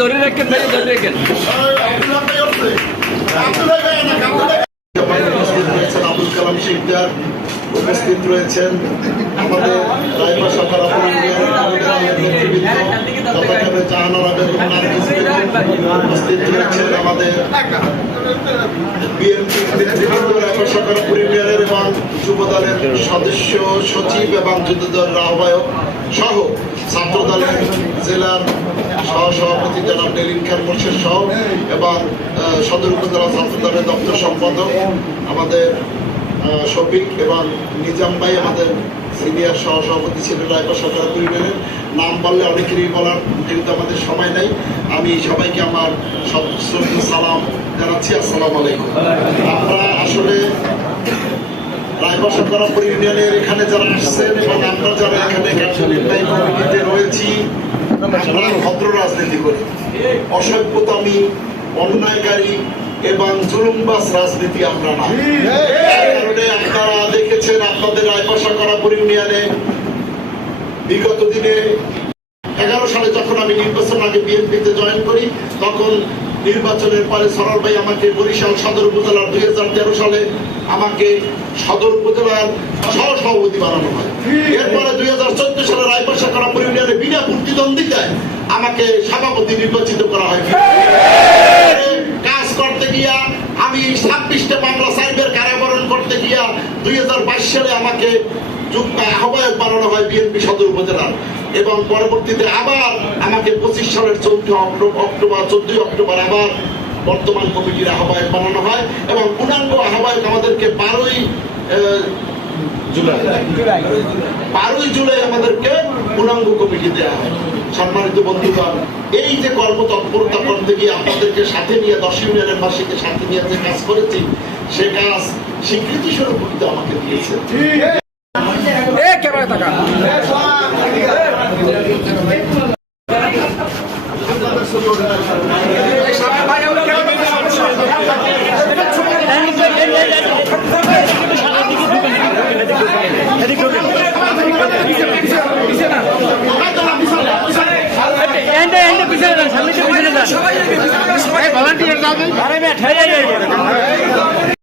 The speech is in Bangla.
ধরে রাখেন ভাই, ধরে রাখেন। আবুল কালাম শিকদার উপস্থিত রয়েছেন, আমাদের রায়পা শাখার উপস্থিত রয়েছেন, আমাদের বিএনপি নেতৃবৃন্দ, রায়পা শাখার পরিবারের এবং যুব দলের সদস্য সচিব এবং যুদ্ধ দলের আহ্বায়ক সহ ছাত্র দলের জেলার সহসভাপতি জনাব নেলিন খান মোর্শেদ সহ এবং সদর উপজেলা ছাত্র দলের দপ্তর সম্পাদক আমাদের শফিক এবং নিজাম ভাই আমাদের সিনিয়র সহসভাপতি ছিলেন রায়পা সরকার পরিবারের। নাম বললে অনেকেরই বলার যেহেতু আমাদের সময় নেই, আমি সবাইকে আমার সালাম জানাচ্ছি, আসসালামু আলাইকুম। আমরা আসলে রায়পা সরকার ইউনিয়নের এখানে যারা আসছেন এবং আমরা যারা এখানে কার্যনির্বাহী কমিটিতে রয়েছি, আমরা ভদ্র রাজনীতি করি, অসভ্যতামি, অন্যায়কারী এবং জুলুমবাজ রাজনীতি আমরা না। কারণে আপনারা দেখেছেন আপনাদের রায়পা শাখার ইউনিয়নে বিগত দিনে 11 সালে যখন আমি নির্বাচন আগে বিএনপিতে জয়েন করি, তখন নির্বাচনের পরে সরল ভাই আমাকে বরিশাল সদর উপজেলার 2013 সালে আমাকে সদর উপজেলার সহসভাপতি বানানো হয়। এরপরে 2014 সালে রায়পা শাখার ইউনিয়নে বিনা প্রতিদ্বন্দ্বিতায় আমাকে সভাপতি নির্বাচিত করা হয়। কাজ করতে গিয়া আমি 26টা মামলা সাইবার কারাবরণ করতে গিয়া 2022 সালে আমাকে আহ্বায়ক বানানো হয় বিএনপি সদর উপজেলার, এবং পরবর্তীতে আবার আমাকে 25 সালের 14 অক্টোবর আবার বর্তমান কমিটির আহ্বায়ক বানানো হয় এবং পূর্ণাঙ্গ আহ্বায়ক আমাদেরকে 12ই জুলাই আমাদেরকে পূর্ণাঙ্গ কমিটি দেওয়া হয়। সম্মানিত বন্ধুগণ, এই যে কর্মতৎপরতা করতে গিয়ে আপনাদেরকে সাথে নিয়ে 10 ইউনিয়নের বাসীকে সাথে নিয়ে যে কাজ করেছি, সে কাজ স্বীকৃতি স্বরূপ আমাকে দিয়েছে। ভলান্টিয়ার